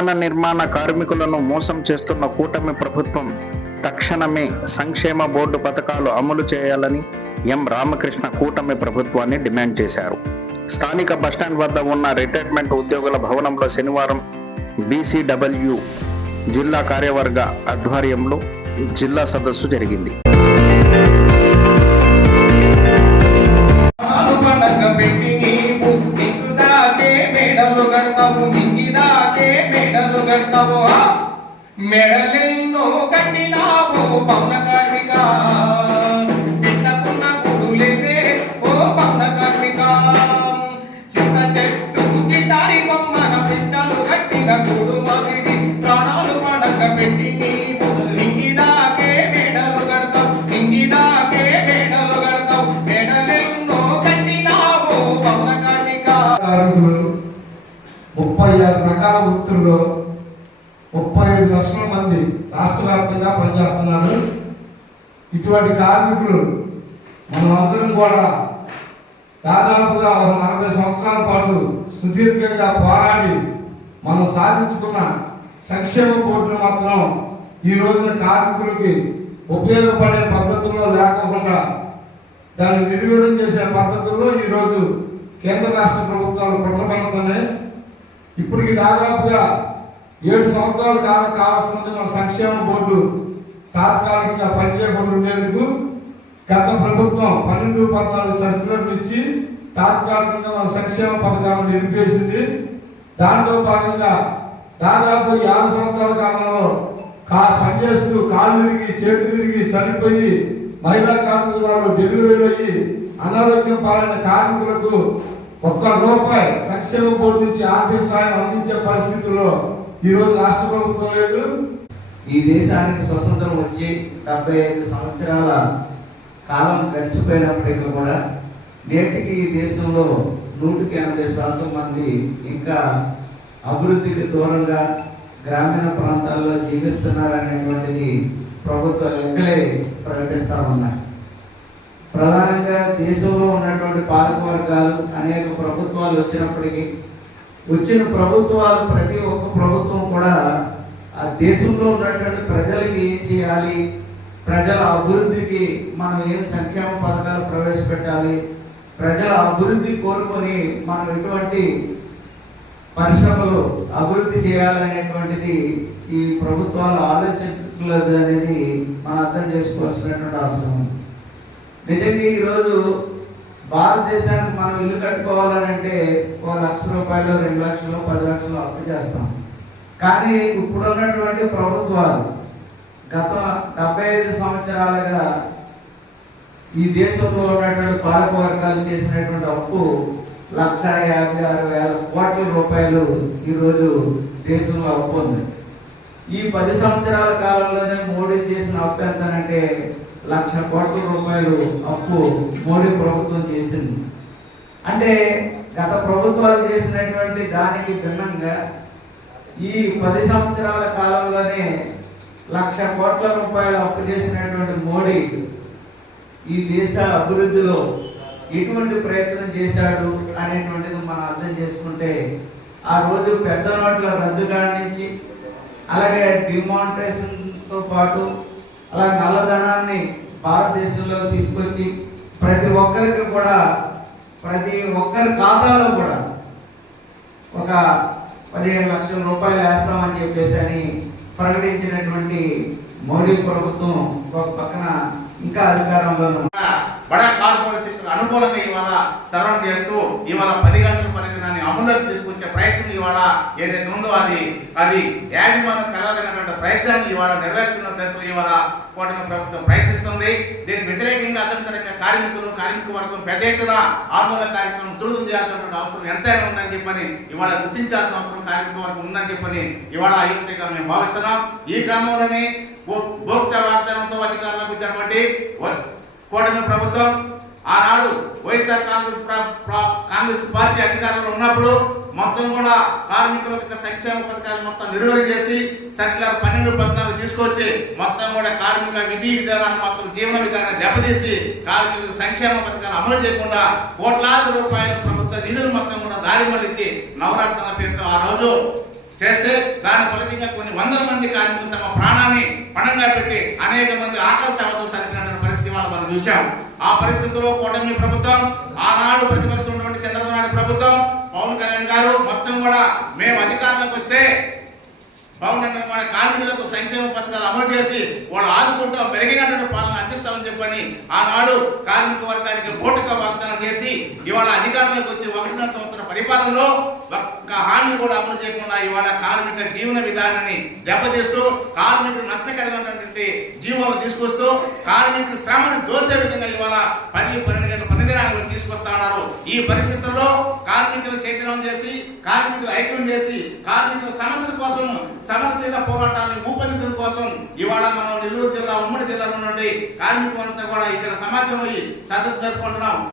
భవన నిర్మాణ కార్మికులను మోసం చేస్తున్న కూటమి ప్రభుత్వం తక్షణమే సంక్షేమ బోర్డు పథకాలు అమలు చేయాలని ఎం రామకృష్ణ కూటమి ప్రభుత్వాన్ని డిమాండ్ చేశారు స్థానిక బస్టాండ్ వద్ద ఉన్న రిటైర్మెంట్ ఉద్యోగుల భవనంలో శనివారం బీసీడబ్ల్యూ జిల్లా కార్యవర్గ ఆధ్వర్యంలో జిల్లా సదస్సు జరిగింది పెట్టి మెడలెన్నో కట్టినావు పవన కార్మిక తిట్టకున్న కొడులేదే ఓ పవన కార్మిక చిత్త చెట్టు చితారి బొమ్మన పిట్టలు కట్టిన కొడు మగిడి ప్రాణాలు పడక పెట్టి నీవు నింగిదాకే మెడలు కడతావు నింగిదాకే మెడలు కడతావు మెడలెన్నో కట్టినావు పవన కార్మిక ముప్పై ఆరు రకాల వృత్తుల్లో ముప్పై ఐదు లక్షల మంది రాష్ట్ర వ్యాప్తంగా పనిచేస్తున్నారు ఇటువంటి కార్మికులు మనమందరం కూడా దాదాపుగా ఒక నలభై సంవత్సరాల పాటు సుదీర్ఘంగా పోరాడి మనం సాధించుకున్న సంక్షేమ బోర్డును మాత్రం ఈ రోజున కార్మికులకి ఉపయోగపడే పద్ధతుల్లో లేకుండా దాన్ని నిర్వీర్యం చేసే పద్ధతుల్లో ఈరోజు కేంద్ర రాష్ట్ర ప్రభుత్వాలు కుట్రపడుతున్నాయి ఇప్పటికి దాదాపుగా ఏడు సంవత్సరాల కాలం కావాల్సిన మన సంక్షేమ బోర్డు తాత్కాలికంగా పనిచేయకుండా ఉండేందుకు గత ప్రభుత్వం పన్నెండు పద్నాలుగు సర్క్యులర్లు ఇచ్చి తాత్కాలికంగా మన సంక్షేమ పథకాలను నిలిపేసింది దాంట్లో భాగంగా దాదాపు ఆరు సంవత్సరాల కాలంలో కా పనిచేస్తూ కాళ్ళు తిరిగి చేతులు తిరిగి చనిపోయి మహిళా కార్మికురాలు డెలివరీలు అయ్యి అనారోగ్యం పాలైన కార్మికులకు ఒక్క రూపాయి సంక్షేమ బోర్డు నుంచి ఆర్థిక సాయం అందించే పరిస్థితుల్లో ఈరోజు రాష్ట్ర ప్రభుత్వం లేదు ఈ దేశానికి స్వతంత్రం వచ్చి డెబ్బై ఐదు సంవత్సరాల కాలం గడిచిపోయినప్పటికీ కూడా నేటికి ఈ దేశంలో నూటికి ఎనభై శాతం మంది ఇంకా అభివృద్ధికి దూరంగా గ్రామీణ ప్రాంతాల్లో జీవిస్తున్నారనేటువంటిది ప్రభుత్వ లెక్కలే ప్రకటిస్తా ఉన్నాయి ప్రధానంగా దేశంలో ఉన్నటువంటి వర్గాలు అనేక ప్రభుత్వాలు వచ్చినప్పటికీ వచ్చిన ప్రభుత్వాలు ప్రతి ఒక్క ప్రభుత్వం కూడా ఆ దేశంలో ఉన్నటువంటి ప్రజలకి ఏం చేయాలి ప్రజల అభివృద్ధికి మనం ఏం సంక్షేమ పథకాలు ప్రవేశపెట్టాలి ప్రజల అభివృద్ధి కోరుకొని మనం ఎటువంటి పరిశ్రమలు అభివృద్ధి చేయాలనేటువంటిది ఈ ప్రభుత్వాలు ఆలోచించలేదు అనేది మనం అర్థం చేసుకోవాల్సినటువంటి అవసరం ఉంది నిజంగా ఈరోజు భారతదేశానికి మనం ఇల్లు కట్టుకోవాలని అంటే ఒక లక్ష రూపాయలు రెండు లక్షలు పది లక్షలు అప్పు చేస్తాం కానీ ఇప్పుడు ఉన్నటువంటి ప్రభుత్వాలు గత డెబ్బై ఐదు సంవత్సరాలుగా ఈ దేశంలో ఉన్నటువంటి పాలక వర్గాలు చేసినటువంటి అప్పు లక్ష యాభై ఆరు వేల కోట్ల రూపాయలు ఈరోజు దేశంలో అప్పు ఉంది ఈ పది సంవత్సరాల కాలంలోనే మోడీ చేసిన అప్పు ఎంత అంటే లక్ష కోట్ల రూపాయలు అప్పు మోడీ ప్రభుత్వం చేసింది అంటే గత ప్రభుత్వాలు చేసినటువంటి దానికి భిన్నంగా ఈ పది సంవత్సరాల కాలంలోనే లక్ష కోట్ల రూపాయలు అప్పు చేసినటువంటి మోడీ ఈ దేశ అభివృద్ధిలో ఎటువంటి ప్రయత్నం చేశాడు అనేటువంటిది మనం అర్థం చేసుకుంటే ఆ రోజు పెద్ద నోట్ల రద్దు కానించి అలాగే డిమానిటేషన్తో పాటు అలా నల్లధనాన్ని భారతదేశంలో తీసుకొచ్చి ప్రతి ఒక్కరికి కూడా ప్రతి ఒక్కరి ఖాతాలో కూడా ఒక పదిహేను లక్షల రూపాయలు వేస్తామని చెప్పేసి అని ప్రకటించినటువంటి మోడీ ప్రభుత్వం ఒక పక్కన ఇంకా అధికారంలో బడా కార్పొరేషన్ అనుకూలంగా ఇవాళ సవరణ చేస్తూ ఇవాళ పది గంటల పని అమలు తీసుకొచ్చే ప్రయత్నం ఇవాళ ఏదైతే ఉందో అది అది యాజమాన్యం కలగనటువంటి ప్రయత్నాన్ని ఇవాళ నెరవేర్చుకున్న దశలో ఇవాళ కూటమి ప్రభుత్వం ప్రయత్నిస్తుంది దీనికి వ్యతిరేకంగా అసంతరంగా కార్మికులు కార్మిక వర్గం పెద్ద ఎత్తున ఆందోళన కార్యక్రమం దృఢం చేయాల్సిన అవసరం ఎంతైనా ఉందని చెప్పని ఇవాళ గుర్తించాల్సిన అవసరం కార్మిక వర్గం ఉందని చెప్పని ఇవాళ అయ్యుగా మేము భావిస్తున్నాం ఈ క్రమంలోనే భోక్త వాగ్దానంతో అధికారంలోకి వచ్చినటువంటి కూటమి ప్రభుత్వం ఆనాడు వైఎస్ఆర్ కాంగ్రెస్ కాంగ్రెస్ పార్టీ అధికారంలో ఉన్నప్పుడు మొత్తం కూడా కార్మికుల యొక్క సంక్షేమ పథకాలు మొత్తం నిర్వహణ చేసి సెంట్లర్ పన్నెండు పథకాలు తీసుకొచ్చి మొత్తం కూడా కార్మిక విధి విధానాన్ని మొత్తం జీవన విధానాన్ని దెబ్బతీసి కార్మికులకు సంక్షేమ పథకాలు అమలు చేయకుండా కోట్లాది రూపాయల ప్రభుత్వ నిధులు మొత్తం కూడా దారి మళ్ళించి నవరాత్రుల పేరుతో ఆ రోజు చేస్తే దాని ఫలితంగా కొన్ని వందల మంది కార్మికులు తమ ప్రాణాన్ని పణంగా పెట్టి అనేక మంది ఆకలి సేవతో సరిపోయిన పరిస్థితి వాళ్ళు మనం చూసాం ఆ పరిస్థితిలో కూటమి ప్రభుత్వం ఆనాడు ప్రతి గారు మొత్తం కూడా మేము అధికారంలోకి వస్తే బాగుండదు మన కార్మికులకు సంక్షేమ పథకాలు అమలు చేసి వాళ్ళు ఆదుకుంటూ మెరుగైనటువంటి పాలన అందిస్తామని చెప్పని ఆనాడు కార్మిక వర్గానికి ఓటుగా వాగ్దానం చేసి ఇవాళ అధికారంలోకి వచ్చి ఒకటిన్నర సంవత్సరం పరిపాలనలో ఒక్క హామీ కూడా అమలు చేయకుండా ఇవాళ కార్మిక జీవన విధానాన్ని దెబ్బతీస్తూ కార్మికులు నష్టకరమైనటువంటి జీవాలు తీసుకొస్తూ కార్మికుల శ్రమను దోసే విధంగా ఇవాళ పది పన్నెండు గంటల దినాలు తీసుకొస్తా ఉన్నారు ఈ పరిస్థితుల్లో కార్మికులు చైతన్యం చేసి కార్మికులు ఐక్యం చేసి కార్మికుల సమస్యల కోసం సమస్యల పోరాటాన్ని ఊపందుకుల కోసం ఇవాళ మనం నెల్లూరు జిల్లా ఉమ్మడి జిల్లాలో నుండి కార్మికులంతా కూడా ఇక్కడ సమాజం అయ్యి సదస్సు జరుపుకుంటున్నాం